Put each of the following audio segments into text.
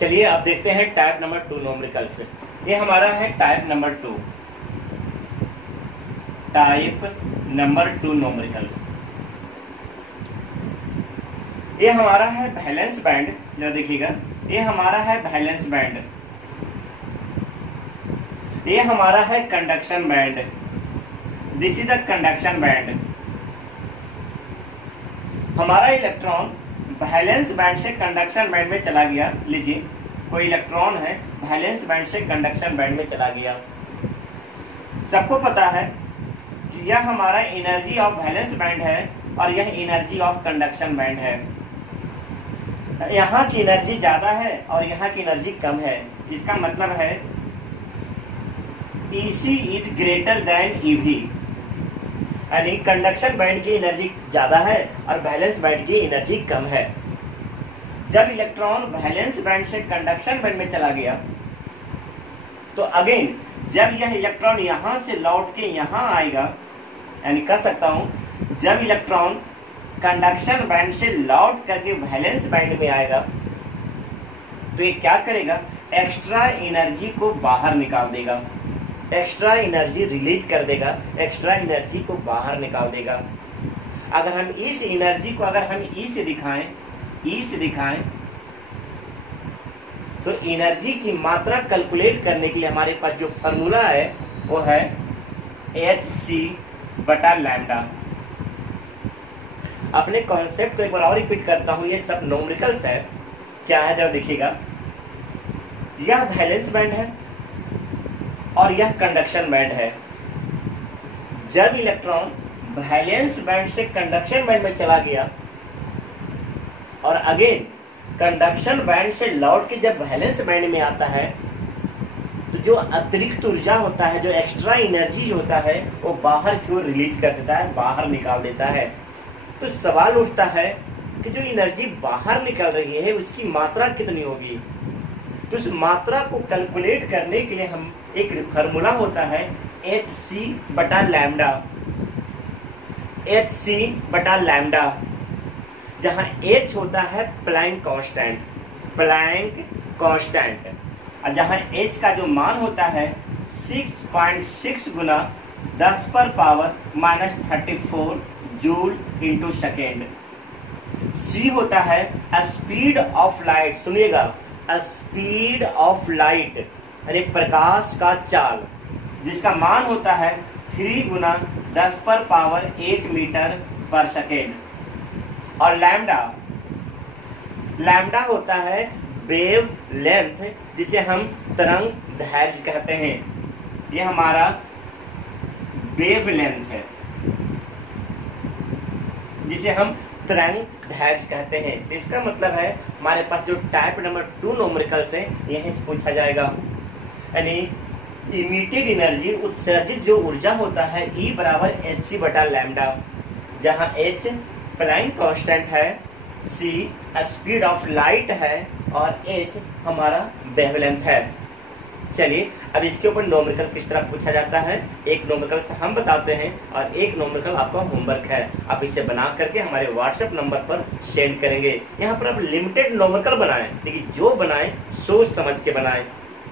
चलिए अब देखते हैं टाइप नंबर 2 न्यूमेरिकल्स। ये हमारा है टाइप नंबर 2 न्यूमेरिकल्स। ये हमारा है बैलेंस बैंड। जरा देखिएगा, ये हमारा है बैलेंस बैंड, ये हमारा है conduction band. This is the conduction band. हमारा इलेक्ट्रॉन वैलेंस बैंड से कंडक्शन बैंड में चला गया। लीजिए, कोई इलेक्ट्रॉन है, वैलेंस बैंड से कंडक्शन बैंड में चला गया। सबको पता है कि यह हमारा एनर्जी ऑफ वैलेंस बैंड है और यह एनर्जी ऑफ कंडक्शन बैंड है। यहाँ की एनर्जी ज्यादा है और यहाँ की एनर्जी कम है। इसका मतलब है EC is greater than EV, यानी कंडक्शन बैंड की एनर्जी ज्यादा है और वैलेंस बैंड की एनर्जी कम है। जब इलेक्ट्रॉन वैलेंस बैंड से कंडक्शन बैंड में चला गया तो अगेन जब यह इलेक्ट्रॉन यहां से लौट के यहां आएगा, यानी कह सकता हूं जब इलेक्ट्रॉन कंडक्शन बैंड से लौट करके वैलेंस बैंड में आएगा तो ये क्या करेगा, एक्स्ट्रा एनर्जी को बाहर निकाल देगा, एक्स्ट्रा एनर्जी रिलीज कर देगा, एक्स्ट्रा एनर्जी को बाहर निकाल देगा। अगर हम इस एनर्जी को अगर हम ई से दिखाएं तो एनर्जी की मात्रा कैलकुलेट करने के लिए हमारे पास जो फॉर्मूला है वो है hc/λ। अपने कॉन्सेप्ट को एक बार और रिपीट करता हूं, ये सब न्यूमेरिकल्स है। क्या है जरा देखिएगा, यह वैलेंस बैंड है और यह कंडक्शन बैंड है। जब इलेक्ट्रॉन वैलेंस बैंड से कंडक्शन बैंड में चला गया और अगेन कंडक्शन बैंड से लौट के जब वैलेंस बैंड में आता है तो जो अतिरिक्त ऊर्जा होता है, जो एक्स्ट्रा एनर्जी होता है, वो बाहर क्यों रिलीज कर देता है, बाहर निकाल देता है। तो सवाल उठता है कि जो एनर्जी बाहर निकल रही है उसकी मात्रा कितनी होगी। तो उस मात्रा को कैलकुलेट करने के लिए हम एक फार्मूला होता है hc/λ, जहां h होता है प्लैंक कांस्टेंट, और जहां h का जो मान होता है 6.6 गुना 10⁻⁻34 जूल इंटू सेकेंड। c होता है स्पीड ऑफ लाइट, सुनिएगा, स्पीड ऑफ लाइट यानी प्रकाश का चाल, जिसका मान होता है 3 गुना 10⁻8 मीटर पर सेकेंड। और लैम्डा होता है वेव लेंथ, जिसे हम तरंग दैर्घ्य कहते हैं। ये हमारा वेव लेंथ है जिसे हम तरंग दैर्घ्य कहते हैं। इसका मतलब है हमारे पास जो टाइप नंबर 2 न्यूमेरिकल्स है यहीं से पूछा जाएगा। यानी इमिटेड एनर्जी, उत्सर्जित जो ऊर्जा होता है E=hc/λ, जहां h प्लैंक कांस्टेंट है, c स्पीड ऑफ लाइट है और h हमारा वेवलेंथ है। चलिए अब इसके ऊपर न्यूमेरिकल किस तरह पूछा जाता है, एक न्यूमेरिकल हम बताते हैं और एक न्यूमेरिकल आपका होमवर्क है। आप इसे बना करके हमारे व्हाट्सएप नंबर पर सेंड करेंगे। यहाँ पर आप लिमिटेड न्यूमेरिकल बनाएं, लेकिन जो बनाएं सोच समझ के बनाएं।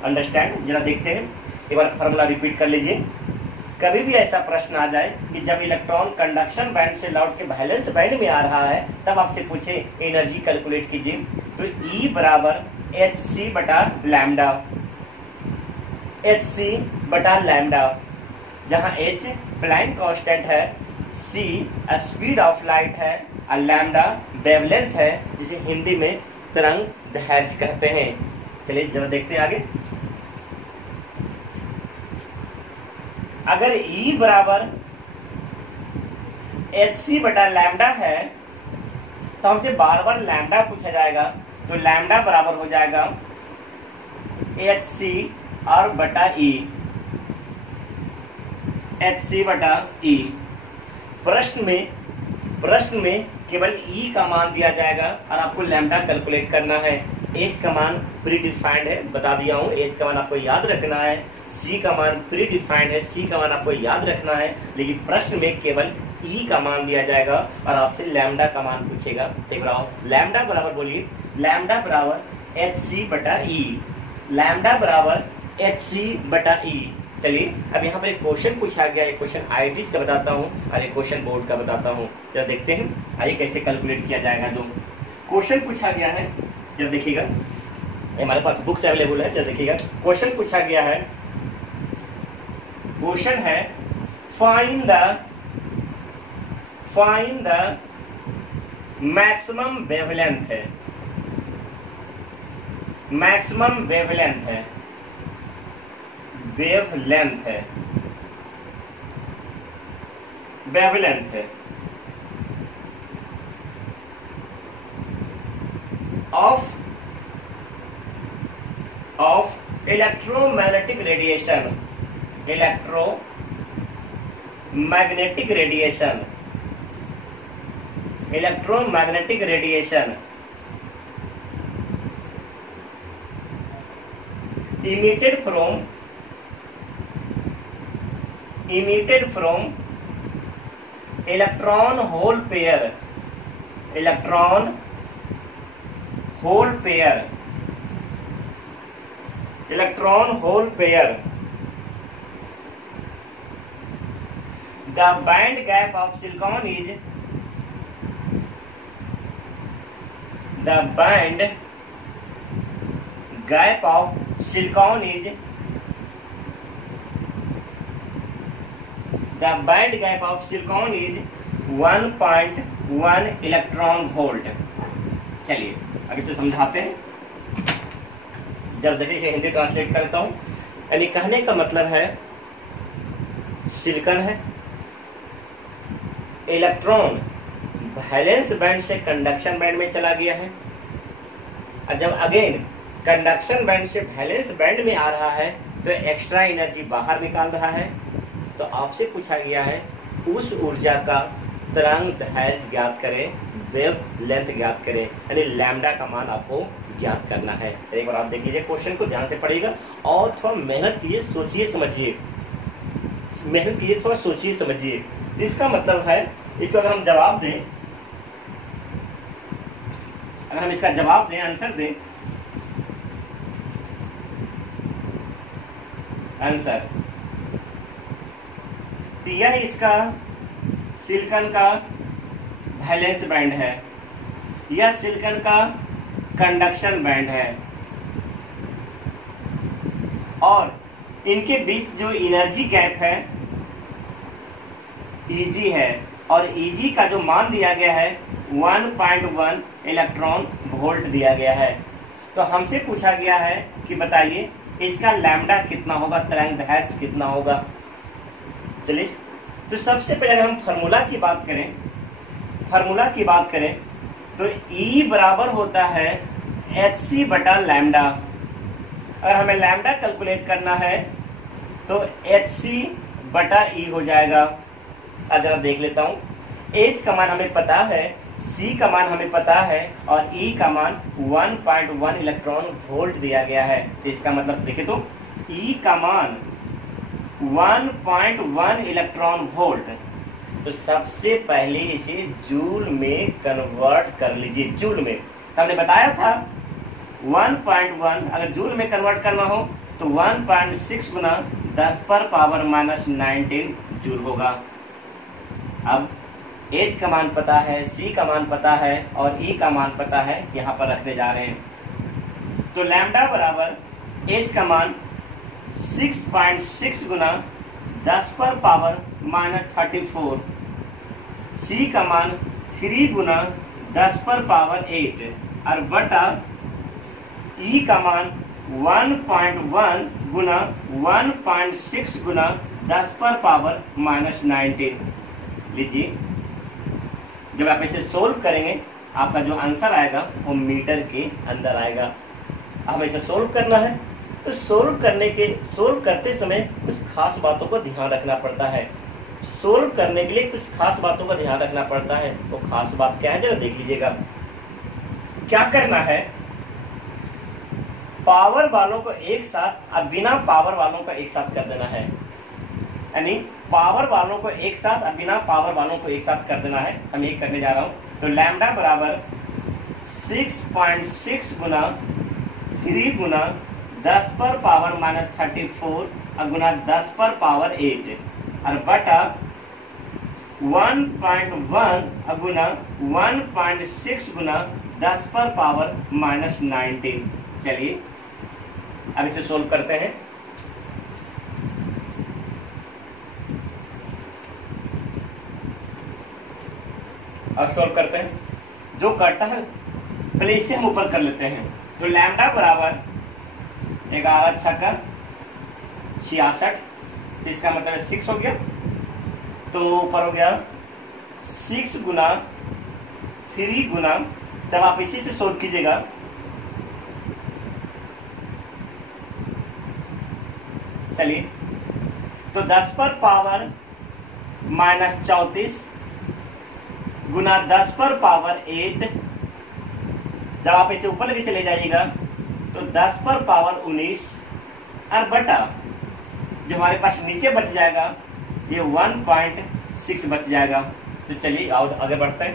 अंडरस्टैंड? जरा देखते हैं, एक बार फॉर्मूला रिपीट कर लीजिए। कभी भी ऐसा प्रश्न आ जाए कि जब इलेक्ट्रॉन कंडक्शन बैंड से लौट के वैलेंस बैंड में आ रहा है तब आपसे पूछे एनर्जी कैलकुलेट कीजिए, तो hc/λ, जहां h प्लैंक कांस्टेंट है, c स्पीड ऑफ लाइट है और लैम्डा वेवलेंथ है, जिसे हिंदी में तरंग दैर्घ्य कहते हैं। चलिए जरा देखते हैं आगे। अगर E=hc/λ है तो हमसे बार बार लैम्डा पूछा जाएगा, तो लैम्डा बराबर हो जाएगा hc/E। प्रश्न में केवल E का मान दिया जाएगा और आपको लैम्डा कैलकुलेट करना है। H का मान प्री डिफाइंड है, बता दिया हूँ, H का मान आपको याद रखना है। C का मान प्री डिफाइंड है, C का मान आपको याद रखना है, लेकिन प्रश्न में केवल E का मान दिया जाएगा और आपसे लैम्डा का मान पूछेगा। देख रहा हूँ, लैम्डा बराबर बोलिए, लैम्डा बराबर एच सी बटा ई, लैम्डा बराबर एच सी बटा ई। चलिए अब यहाँ पर एक क्वेश्चन पूछा गया है, क्वेश्चन आईआईटीज का बताता हूँ और एक क्वेश्चन बोर्ड का बताता हूँ। जब देखते हैं आइए कैसे कैलकुलेट किया जाएगा। जो क्वेश्चन पूछा गया है जब देखिएगा, हमारे पास बुक्स अवेलेबल है, जब देखिएगा क्वेश्चन पूछा गया है, क्वेश्चन है फाइंड द मैक्सिमम वेवलेंथ है, मैक्सिमम वेवलेंथ है, वेवलेंथ है, वेवलेंथ है of electromagnetic radiation, electromagnetic radiation, electromagnetic radiation emitted from electron hole pair, electron hole pair, electron hole pair, the band gap of silicon is, the band gap of silicon is, the band gap of silicon is 1.1 electron volt. चलिए अब इसे समझाते हैं। जब देखिए इसे Hindi translate करता हूं, यानी कहने का मतलब है सिलिकॉन है, इलेक्ट्रॉन वैलेंस बैंड से कंडक्शन बैंड में चला गया है, और जब अगेन कंडक्शन बैंड से वैलेंस बैंड में आ रहा है तो एक्स्ट्रा एनर्जी बाहर निकाल रहा है। तो आपसे पूछा गया है उस ऊर्जा का तरंग दैर्घ्य ज्ञात करें, वेव लेंथ ज्ञात करें, यानी लैम्डा का मान आपको ज्ञात करना है। एक बार आप देख लीजिए क्वेश्चन को ध्यान से पढ़िएगा और थोड़ा मेहनत कीजिए, सोचिए समझिए, मेहनत कीजिए, थोड़ा सोचिए समझिए। तो इसका मतलब है इसको अगर हम जवाब दें, अगर हम इसका जवाब दें, आंसर दें, आंसर तो यह इसका सिलिकॉन का वैलेंस बैंड है, यह सिलिकॉन का कंडक्शन बैंड है, और इनके बीच जो एनर्जी गैप है Eg है, और Eg का जो मान दिया गया है 1.1 इलेक्ट्रॉन वोल्ट दिया गया है। तो हमसे पूछा गया है कि बताइए इसका लैम्डा कितना होगा, तरंग दैर्घ्य कितना होगा। चलिए तो सबसे पहले अगर हम फार्मूला की बात करें, फार्मूला की बात करें तो E बराबर होता है hc बटा लैम्डा। अगर हमें लैम्डा कैलकुलेट करना है तो hc बटा E हो जाएगा। अब जरा देख लेता हूं, H का मान हमें पता है, C का मान हमें पता है, और E का मान 1.1 इलेक्ट्रॉन वोल्ट दिया गया है। तो इसका मतलब देखें तो E का मान 1.1 इलेक्ट्रॉन वोल्ट। तो सबसे पहले इसे जूल में कन्वर्ट कर लीजिए, जूल में। हमने बताया था 1.1 अगर जूल में कन्वर्ट करना हो तो 1.6 गुना 10 पर पावर माइनस 19 जूल होगा। अब H का मान पता है, C का मान पता है और E का मान पता है, यहाँ पर रखने जा रहे हैं। तो लैम्डा बराबर H का मान 6.6 गुना 10 पर पावर माइनस 34, C का मान 3 गुना 10 पर पावर 8 और बटा E का मान 1.1 गुना 1.6 गुना 10 पर पावर माइनस 19। लीजिए जब आप इसे सोल्व करेंगे आपका जो आंसर आएगा वो मीटर के अंदर आएगा। हमें इसे सोल्व करना है तो सोल्व करते समय कुछ खास बातों को ध्यान रखना पड़ता है। सोल्व करने के लिए कुछ खास बातों का ध्यान रखना पड़ता है। वो खास बात क्या है जरा देख लीजिएगा। क्या करना है, पावर वालों को एक साथ अब बिना पावर वालों को एक साथ कर देना है, यानी पावर वालों को एक साथ अब बिना पावर वालों को एक साथ कर देना है। हम ये करने जा रहा हूं। तो लैम्डा बराबर 6.6 गुना 3 गुना 10 पर पावर माइनस 34 गुना 10 पर पावर 8 और बटा 1.1 गुना 1.6 गुना 10 पर पावर माइनस 19। चलिए अब इसे सोल्व करते हैं। और सोल्व करते हैं, जो करता है पहले इसे हम ऊपर कर लेते हैं। तो लैम्डा बराबर 11 छक्का 66, तो इसका मतलब 6 हो गया। तो ऊपर हो गया 6 गुना 3 गुना, जब आप इसी से सोल्व कीजिएगा चलिए, तो 10 पर पावर माइनस 34 गुना 10 पर पावर 8, जब आप इसे ऊपर लेके चले जाइएगा तो 10 पर पावर 19 और बटा जो हमारे पास नीचे बच जाएगा ये 1.6 बच जाएगा। तो चलिए आगे बढ़ते हैं।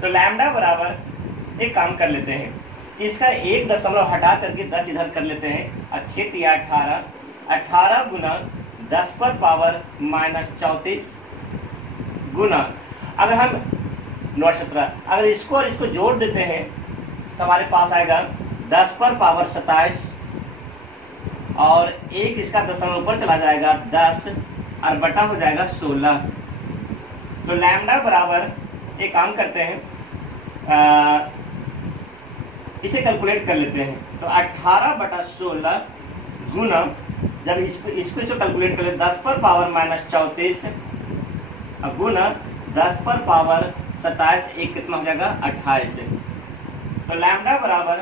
तो लैम्डा बराबर एक काम कर लेते हैं, इसका 1 दशमलव हटा करके 10 इधर कर लेते हैं। 6 तिया 18, 18 गुना 10 पर पावर माइनस 34 गुना, अगर हम नोट 17, अगर इसको और इसको जोड़ देते हैं तो हमारे पास आएगा 10 पर पावर 27 और एक इसका दशमलव ऊपर चला जाएगा 10 और बटा हो जाएगा 16। तो लैम्डा बराबर एक काम करते हैं, इसे कैलकुलेट कर लेते हैं। तो 18 बटा 16 गुना, जब इसको कैलकुलेट कर ले 10 पर पावर माइनस 34 गुना 10 पर पावर 27, एक कितना हो जाएगा 28। तो लैम्डा बराबर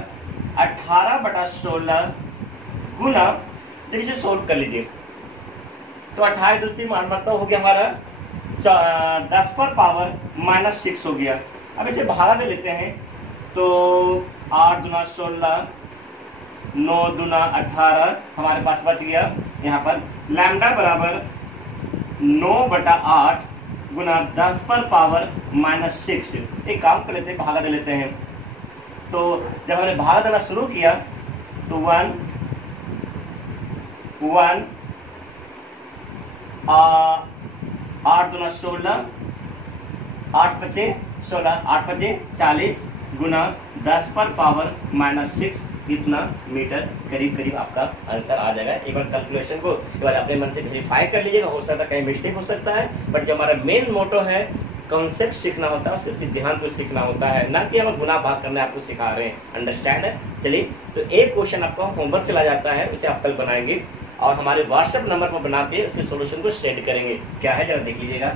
18 बटा 16 गुना, जब इसे सोल्व कर लीजिए तो 28 दूसरी मतलब हो गया हमारा 10 पर पावर माइनस 6 हो गया। अब इसे भागा दे लेते हैं, तो 8 दुना 16, 9 दुना 18 हमारे पास बच गया यहाँ पर। लैम्डा बराबर 9 बटा 8 गुना 10 पर पावर माइनस 6। एक काम कर लेते हैं, भागा दे लेते हैं। तो जब हमने भागा देना शुरू किया तो 1 1 8 दुना 16, 8 पचे 16, 8 पचे 40 गुना 10 पर पावर माइनस 6, इतना मीटर करीब करीब आपका आंसर आ जाएगा। एक बार कैलकुलेशन को एक बार अपने मन से वेरीफाई कर लीजिएगा, हो सकता है कहीं मिस्टेक हो सकता है, बट जो हमारा मेन मोटो है कॉन्सेप्ट सीखना होता है, उसके सिद्धांत को सीखना होता है, ना कि हम गुना भाग करने आपको सिखा रहे हैं। अंडरस्टैंड है? चलिए, तो एक क्वेश्चन आपका होमवर्क चला जाता है, उसे आप कल बनाएंगे और हमारे व्हाट्सएप नंबर पर बना के उसके सोल्यूशन को सेंड करेंगे। क्या है जरा देख लीजिएगा।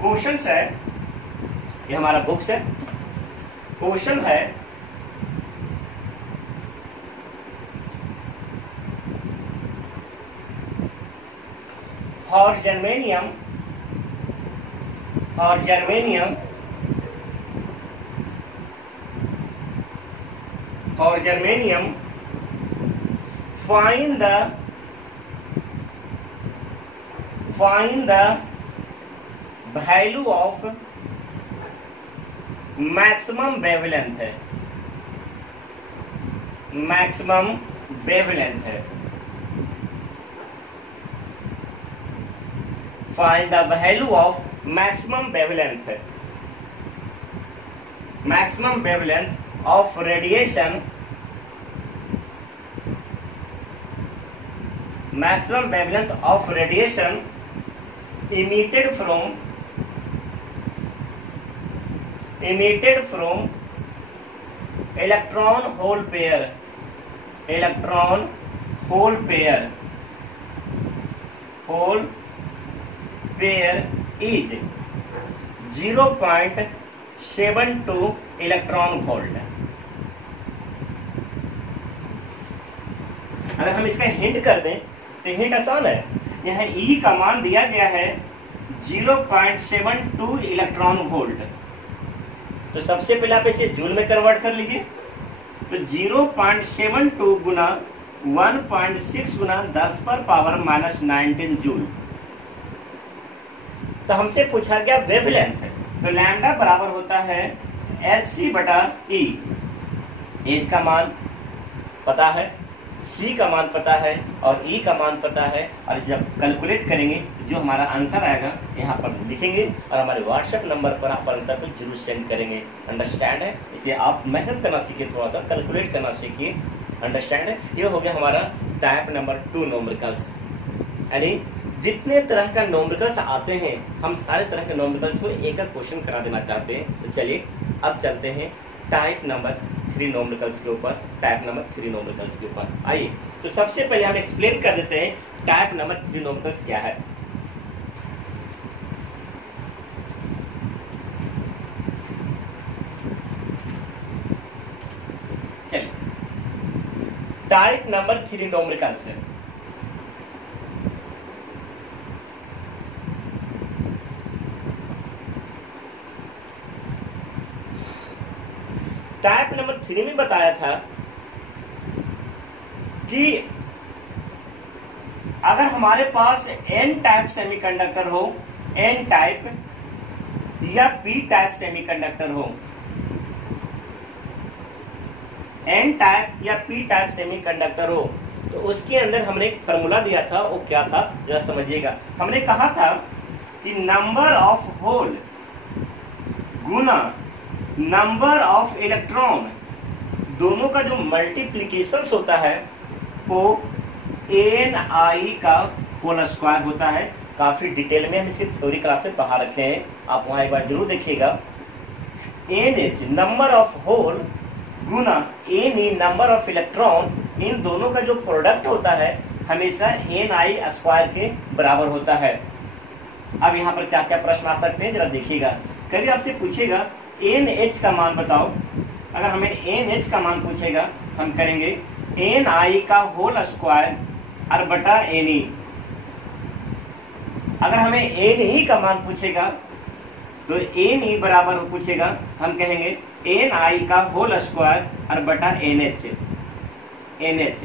क्वेश्चन है, ये हमारा बुक्स है। क्वेश्चन है for germanium find the value of maximum wavelength है, maximum wavelength है। Find the value of maximum wavelength है, maximum wavelength of radiation, maximum wavelength of radiation emitted from electron hole pair, electron hole pair is 0.72 electron volt. अगर हम इसका hint कर दें तो hint आसान है, यहाँ E का मान दिया गया है 0.72 इलेक्ट्रॉन वोल्ट। तो सबसे पहले आप इसे जूल में कन्वर्ट कर लीजिए। तो 0.72 गुना 1.6 गुना 10 पर पावर माइनस 19 जूल। तो हमसे पूछा गया वेवलेंथ है, तो लैम्डा बराबर होता है Hc बटा E। एच का मान पता है, सी का मान पता है और ई का मान पता है, और जब कैलकुलेट करेंगे जो हमारा आंसर आएगा यहाँ पर लिखेंगे और हमारे व्हाट्सएप नंबर पर आप आंसर को जरूर सेंड करेंगे। अंडरस्टैंड है? इसे आप मेहनत करना सीखिए, थोड़ा सा कैलकुलेट करना सीखिए। अंडरस्टैंड है? ये हो गया हमारा टाइप नंबर 2 न्यूमेरिकल्स। यानी जितने तरह का न्यूमेरिकल्स आते हैं हम सारे तरह के न्यूमेरिकल्स को एक एक क्वेश्चन करा देना चाहते हैं। तो चलिए अब चलते हैं टाइप नंबर 3 न्यूमेरिकल्स के ऊपर, टाइप नंबर 3 न्यूमेरिकल्स के ऊपर। आइए तो सबसे पहले हम एक्सप्लेन कर देते हैं टाइप नंबर 3 न्यूमेरिकल्स क्या है। चलिए टाइप नंबर 3 न्यूमेरिकल्स है। टाइप नंबर 3 में बताया था कि अगर हमारे पास एन टाइप सेमीकंडक्टर हो, एन टाइप या पी टाइप सेमीकंडक्टर हो, एन टाइप या पी टाइप सेमीकंडक्टर हो, तो उसके अंदर हमने एक फार्मूला दिया था। वो क्या था जरा समझिएगा। हमने कहा था कि नंबर ऑफ होल गुना नंबर ऑफ इलेक्ट्रॉन, दोनों का जो मल्टीप्लीकेशन होता है वो Ni का होल स्क्वायर होता है। काफी डिटेल में हम इसकी थ्योरी क्लास में पढ़ा रखे हैं, आप वहां एक बार जरूर देखिएगा। NH नंबर ऑफ होल गुना Ne नंबर ऑफ इलेक्ट्रॉन, इन दोनों का जो प्रोडक्ट होता है हमेशा Ni स्क्वायर के बराबर होता है। अब यहाँ पर क्या क्या प्रश्न आ सकते हैं जरा देखिएगा। कभी आपसे पूछेगा NH का मान बताओ। अगर हमें NH का मान पूछेगा हम करेंगे Ni का होल स्क्वायर और बटा Ne। अगर हमें Ne का मान पूछेगा तो Ne बराबर पूछेगा हम कहेंगे Ni का होल स्क्वायर और बटा NH। NH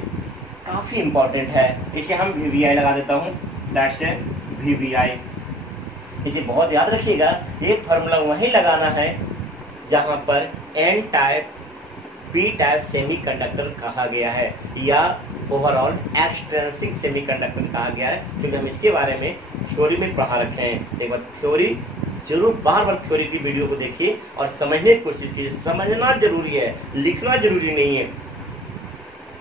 काफी इंपॉर्टेंट है, इसे हम VVI लगा देता हूं, दैट्स VVI। इसे बहुत याद रखिएगा, ये फॉर्मूला वहीं लगाना है जहां पर N type P type semiconductor कहा गया है या ओवरऑल एक्सट्रिंसिक सेमीकंडक्टर कहा गया है, क्योंकि हम इसके बारे में थ्योरी में पढ़ा रखे हैं। एक बार थ्योरी जरूर बार बार थ्योरी की वीडियो को देखिए और समझने की कोशिश कीजिए। समझना जरूरी है, लिखना जरूरी नहीं है।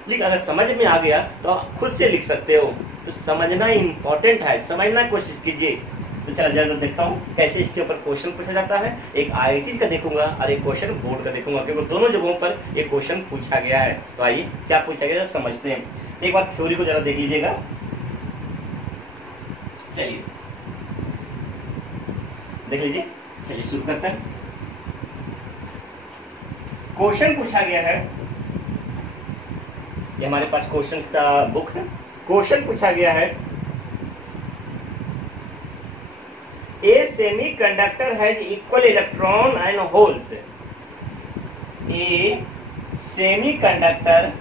लेकिन अगर समझ में आ गया तो आप खुद से लिख सकते हो, तो समझना इंपॉर्टेंट है, समझना की कोशिश कीजिए। तो चलो जरा देखता हूँ कैसे इसके ऊपर क्वेश्चन पूछा जाता है। एक IIT का देखूंगा और एक क्वेश्चन बोर्ड का देखूंगा, क्योंकि दोनों जगहों पर एक क्वेश्चन पूछा गया है। तो आइए क्या पूछा गया समझते हैं। एक बार थ्योरी को जरा देख लीजिएगा। चलिए देख लीजिए, चलिए शुरू करते हैं। क्वेश्चन पूछा गया है, ये हमारे पास क्वेश्चन का बुक है। क्वेश्चन पूछा गया है, A semiconductor has equal electron and holes. A semiconductor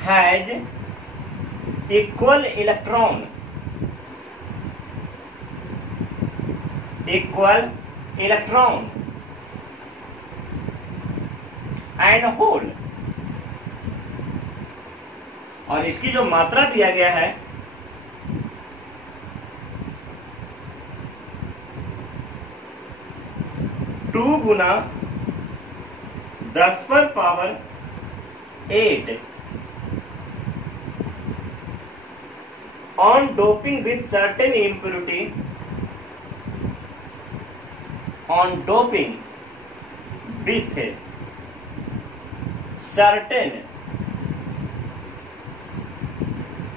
has equal electron and hole, और इसकी जो मात्रा दिया गया है to Guna 10⁸ on doping with certain impurity, on doping with certain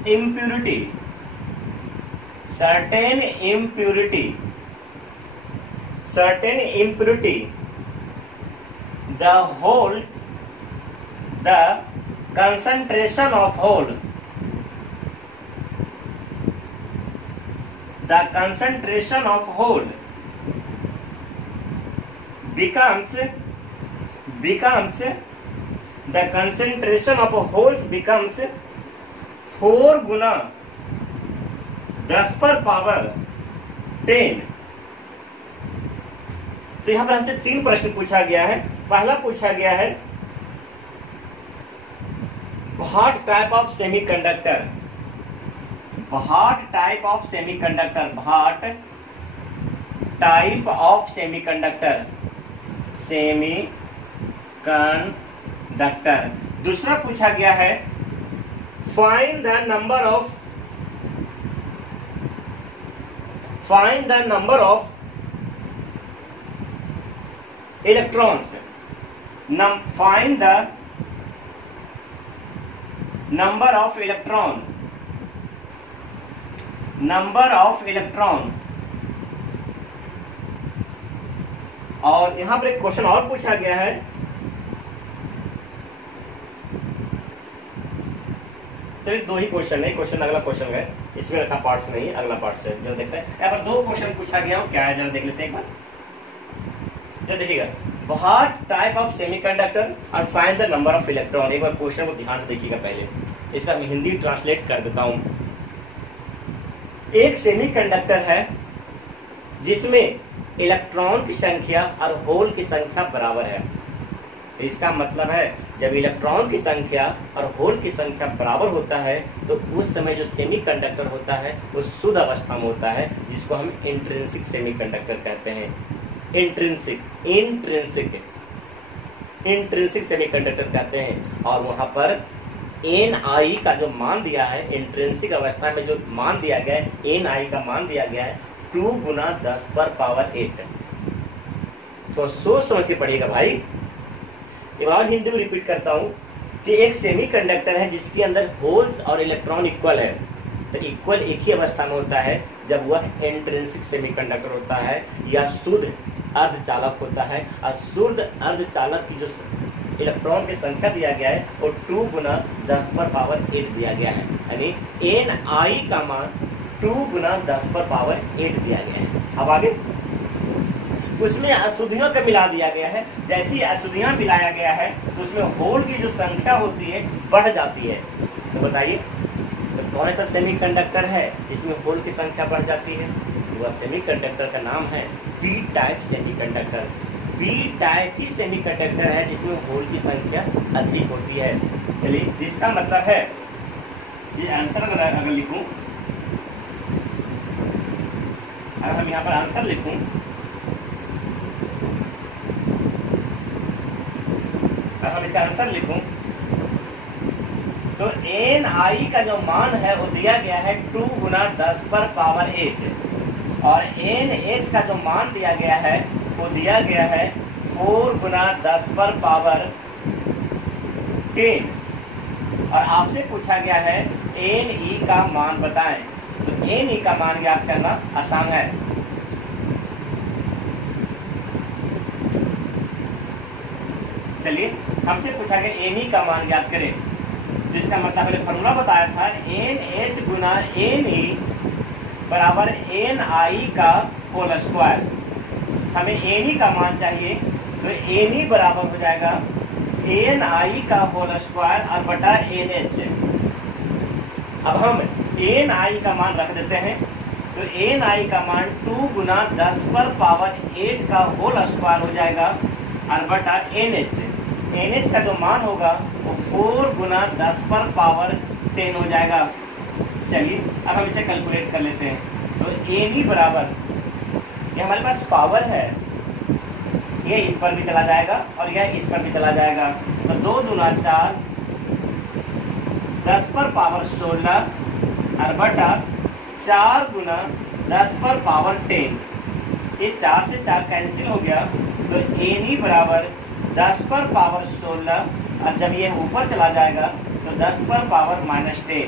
impurity, the concentration of hole becomes the concentration of holes becomes 4 गुना 10 पर power 10। तो यहां पर हमसे 3 प्रश्न पूछा गया है। पहला पूछा गया है what type of semiconductor, what type of semiconductor, what type of semiconductor, semiconductor. दूसरा पूछा गया है find the number of, find the number of electrons, find the number of electron, number of electron. और यहां पर एक क्वेश्चन और पूछा गया है, चलिए 2 ही क्वेश्चन है, क्वेश्चन अगला क्वेश्चन है, इसमें रखा पार्ट्स नहीं, अगला पार्ट से जरा देखते हैं। यहाँ पर 2 क्वेश्चन पूछा गया हो, क्या है जरा देख लेते हैं एक बार। जरा देखिएगा, व्हाट टाइप ऑफ सेमीकंडक्टर और find the number of electron. एक बार क्वेश्चन को ध्यान से देखिएगा पहले, इसका मैं हिंदी ट्रांसलेट कर देता हूं। एक सेमीकंडक्टर है जिसमें इलेक्ट्रॉन की संख्या और होल की संख्या बराबर है। इसका मतलब है जब इलेक्ट्रॉन की संख्या और होल की संख्या बराबर होता है तो उस समय जो सेमीकंडक्टर होता है वो शुद्ध अवस्था में होता है, जिसको हम इंट्रिंसिक सेमीकंडक्टर कहते हैं। इंट्रिंसिक, इंट्रिंसिक, इंट्रिंसिक सेमीकंडक्टर कहते हैं। और वहां पर Ni का जो मान दिया है, इंट्रिंसिक अवस्था में जो मान दिया गया है, Ni का मान दिया गया है 2 गुना 10 पर पावर 8। तो सोच समझ के पढ़िएगा भाई। एक बार हिंदी में रिपीट करता हूं कि एक सेमीकंडक्टर है जिसके अंदर होल्स और इलेक्ट्रॉन इक्वल है। तो इक्वल एक ही अवस्था में होता है जब वह इंट्रिंसिक सेमीकंडक्टर होता है या शुद्ध अर्धचालक होता है। और शुद्ध अर्धचालक की जो इलेक्ट्रॉन की संख्या दिया गया है वो 2 गुना 10 पर पावर 8 दिया गया है, यानी Ni का मान 2 गुना 10 पर पावर 8 दिया गया है। अब आगे उसमें अशुद्धियों का मिला दिया गया है। जैसी अशुद्धियां मिलाया गया है तो उसमें होल की जो संख्या होती है बढ़ जाती है। तो बताइए तो कौन सा सेमीकंडक्टर है जिसमें होल की संख्या बढ़ जाती है? वह सेमीकंडक्टर का नाम है P type semiconductor. P type ही सेमीकंडक्टर है जिसमें होल की संख्या अधिक होती है। चलिए इसका मतलब है ये आंसर अगर लिखूं, अगर हम यहाँ पर आंसर लिखूं हम इसका आंसर लिखूं तो Ni का जो मान है वो दिया गया है 2 गुना 10 पर पावर 8 और NH का जो मान दिया गया है वो दिया गया है 4 गुना 10 पर पावर 10। और आपसे पूछा गया है Ne का मान बताएं। तो Ne का मान ज्ञात करना आसान है। चलिए हमसे पूछा गया Ne का मान ज्ञात करें। तो इसका मतलब मैंने फॉर्मूला बताया था NH गुना Ne बराबर Ni का होल स्क्वायर। हमें Ne का मान चाहिए तो Ne बराबर हो जाएगा Ni का होल स्क्वायर और बटा NH। अब हम Ni का मान रख देते हैं तो Ni का मान 2 गुना 10 पर पावर 8 का होल स्क्वायर हो जाएगा और बटा NH। NH का जो मान होगा वो 4 गुना 10 पर पावर 10 हो जाएगा। चलिए अब हम इसे कैलकुलेट कर लेते हैं। तो Ne बराबर, ये हमारे पास पावर है, ये इस पर भी चला जाएगा और यह इस पर भी चला जाएगा। तो 2 दूना 4, 10 पर पावर 16 और बटा 4 गुना 10 पर पावर 10। ये 4 से 4 कैंसिल हो गया तो Ne बराबर 10 पर पावर 16 और जब ये ऊपर चला जाएगा तो 10 पर पावर -10।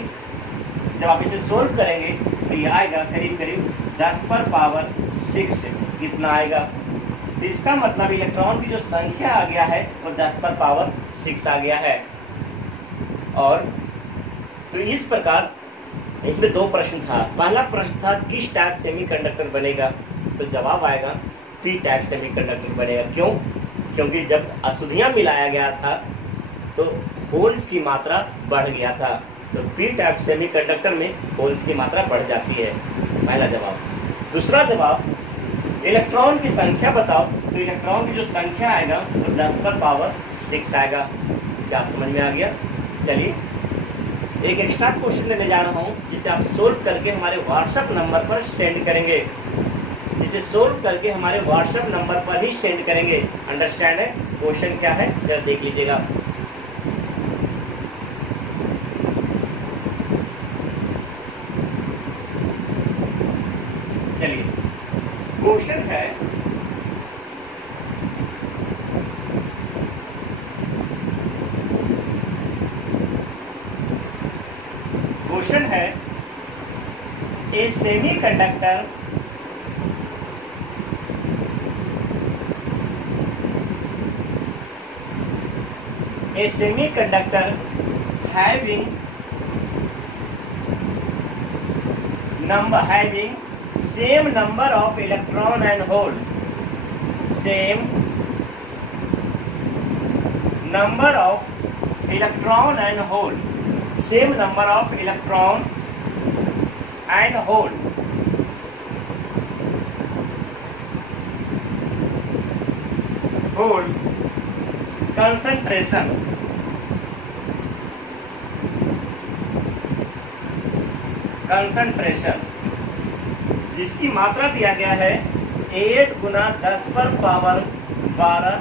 जब आप इसे सोल्व करेंगे तो ये आएगा करीब करीब 10 पर पावर 6। कितना आएगा? तो इसका मतलब इलेक्ट्रॉन की जो संख्या आ गया है वो 10 पर पावर 6 आ गया है। और तो इस प्रकार इसमें 2 प्रश्न था। पहला प्रश्न था किस टाइप सेमीकंडक्टर बनेगा, तो जवाब आएगा पी टाइप सेमीकंडक्टर बनेगा। क्यों? क्योंकि जब अशुद्धियां मिलाया गया था तो होल्स की मात्रा बढ़ गया था। तो पी टाइप सेमीकंडक्टर में होल्स की मात्रा बढ़ जाती है। पहला जवाब। दूसरा जवाब, इलेक्ट्रॉन की संख्या बताओ, तो इलेक्ट्रॉन की जो संख्या आएगा वो 10 पर पावर 6 आएगा। क्या आप समझ में आ गया? चलिए एक एक्स्ट्रा क्वेश्चन देने जा रहा हूँ जिसे आप सोल्व करके हमारे व्हाट्सएप नंबर पर सेंड करेंगे, जिसे सोल्व करके हमारे व्हाट्सएप नंबर पर ही सेंड करेंगे। अंडरस्टैंड है? क्वेश्चन क्या है जरा देख लीजिएगा। चलिए क्वेश्चन है, ए semiconductor having same number of electron and hole, same number of electron and hole, same number of electron and hole, concentration जिसकी मात्रा दिया गया है 8 गुना 10 पर पावर 12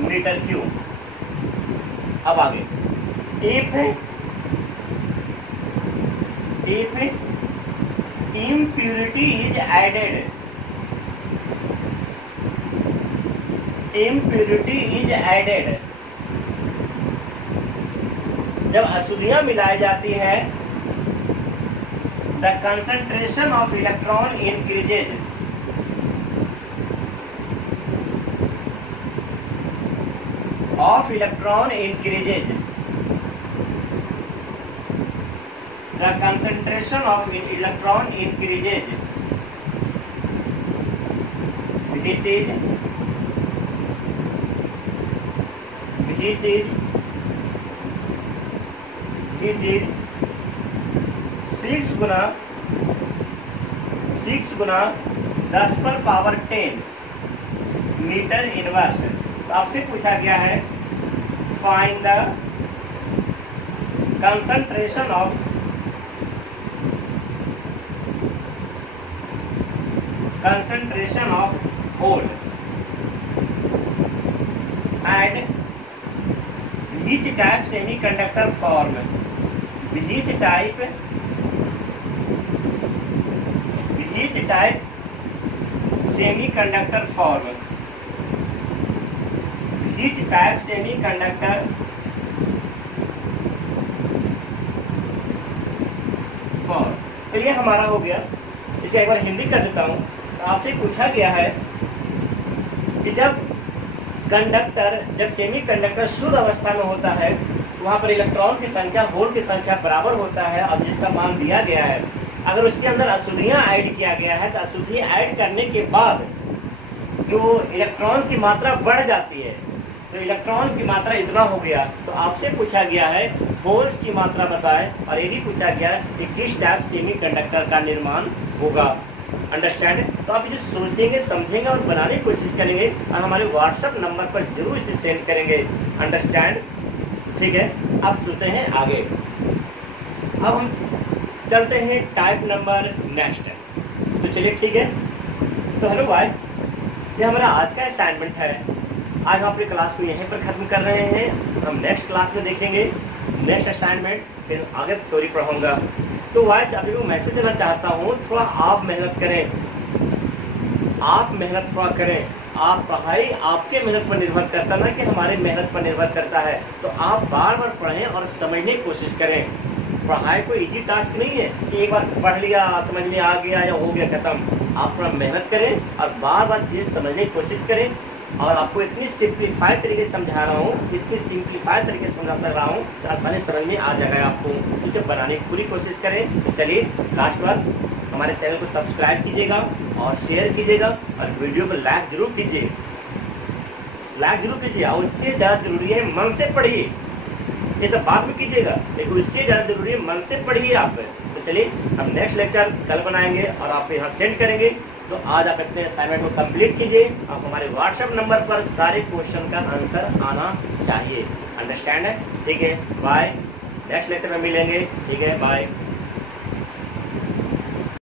मीटर क्यूब। अब आगे if impurity is added, जब अशुद्धियां मिलाई जाती है, the concentration of electron increases, the concentration of electron increases, which is 6 गुना 10 पर पावर 10 मीटर इनवर्स। तो आपसे पूछा गया है find the concentration of hole and which type semiconductor form, which type semiconductor form, which type semiconductor form. तो ये हमारा हो गया। इसे एक बार हिंदी कर देता हूं। तो आपसे पूछा गया है कि जब सेमीकंडक्टर शुद्ध अवस्था में होता है, वहां पर इलेक्ट्रॉन की संख्या होल की संख्या बराबर होता है। अब जिसका मान दिया गया है, अगर उसके अंदर अशुद्धियां ऐड किया गया है, तो अशुद्धि ऐड करने के बाद जो इलेक्ट्रॉन की मात्रा बढ़ जाती है, तो इलेक्ट्रॉन की मात्रा इतना हो गया। तो आपसे पूछा गया है होल्स की मात्रा बताएं, और ये भी पूछा गया कि किस टाइप सेमीकंडक्टर का निर्माण होगा। अंडरस्टैंड? तो आप इसे सोचेंगे, समझेंगे और बनाने की कोशिश करेंगे, और हमारे व्हाट्सएप नंबर पर जरूर इसे सेंड करेंगे। अंडरस्टैंड? ठीक है, अब सुनते हैं आगे। अब हम चलते हैं टाइप नंबर नेक्स्ट। तो चलिए ठीक है। तो हेलो गाइस, ये हमारा आज का असाइनमेंट है। आज हम अपनी क्लास को यहीं पर खत्म कर रहे हैं। हम नेक्स्ट क्लास में देखेंगे नेक्स्ट असाइनमेंट, फिर आगे थ्योरी पढ़ाऊंगा। तो गाइस अभी को मैसेज देना चाहता हूँ, थोड़ा आप मेहनत करें, आप पढ़ाई आपके मेहनत पर निर्भर करता, ना कि हमारे मेहनत पर निर्भर करता है। तो आप बार बार पढ़ें और समझने की कोशिश करें। पढ़ाई कोई इजी टास्क नहीं है कि एक बार पढ़ लिया, समझ में आ गया या हो गया खत्म। आप थोड़ा मेहनत करें और बार बार चीज़ समझने की कोशिश करें। और आपको इतनी सिंप्लीफाइड तरीके से समझा रहा हूँ, इतनी सिंप्लीफाइड तरीके से समझा सक रहा हूँ तो आसानी समझ में आ जाएगा आपको। उसे बनाने की पूरी कोशिश करें। चलिए लास्ट बार हमारे चैनल को सब्सक्राइब कीजिएगा और शेयर कीजिएगा, और वीडियो को लाइक जरूर कीजिए, और उससे ज़्यादा जरूरी है मन से पढ़िए। ये सब बाद में कीजिएगा, लेकिन उससे ज़्यादा जरूरी है मन से पढ़िए आप। तो चलिए हम नेक्स्ट लेक्चर कल बनाएंगे और आपको यहाँ सेंड करेंगे। तो आज आप अपने असाइनमेंट को कंप्लीट कीजिए। आप हमारे व्हाट्सएप नंबर पर सारे क्वेश्चन का आंसर आना चाहिए। अंडरस्टैंड है? ठीक है, बाय। नेक्स्ट लेक्चर में मिलेंगे। ठीक है, बाय।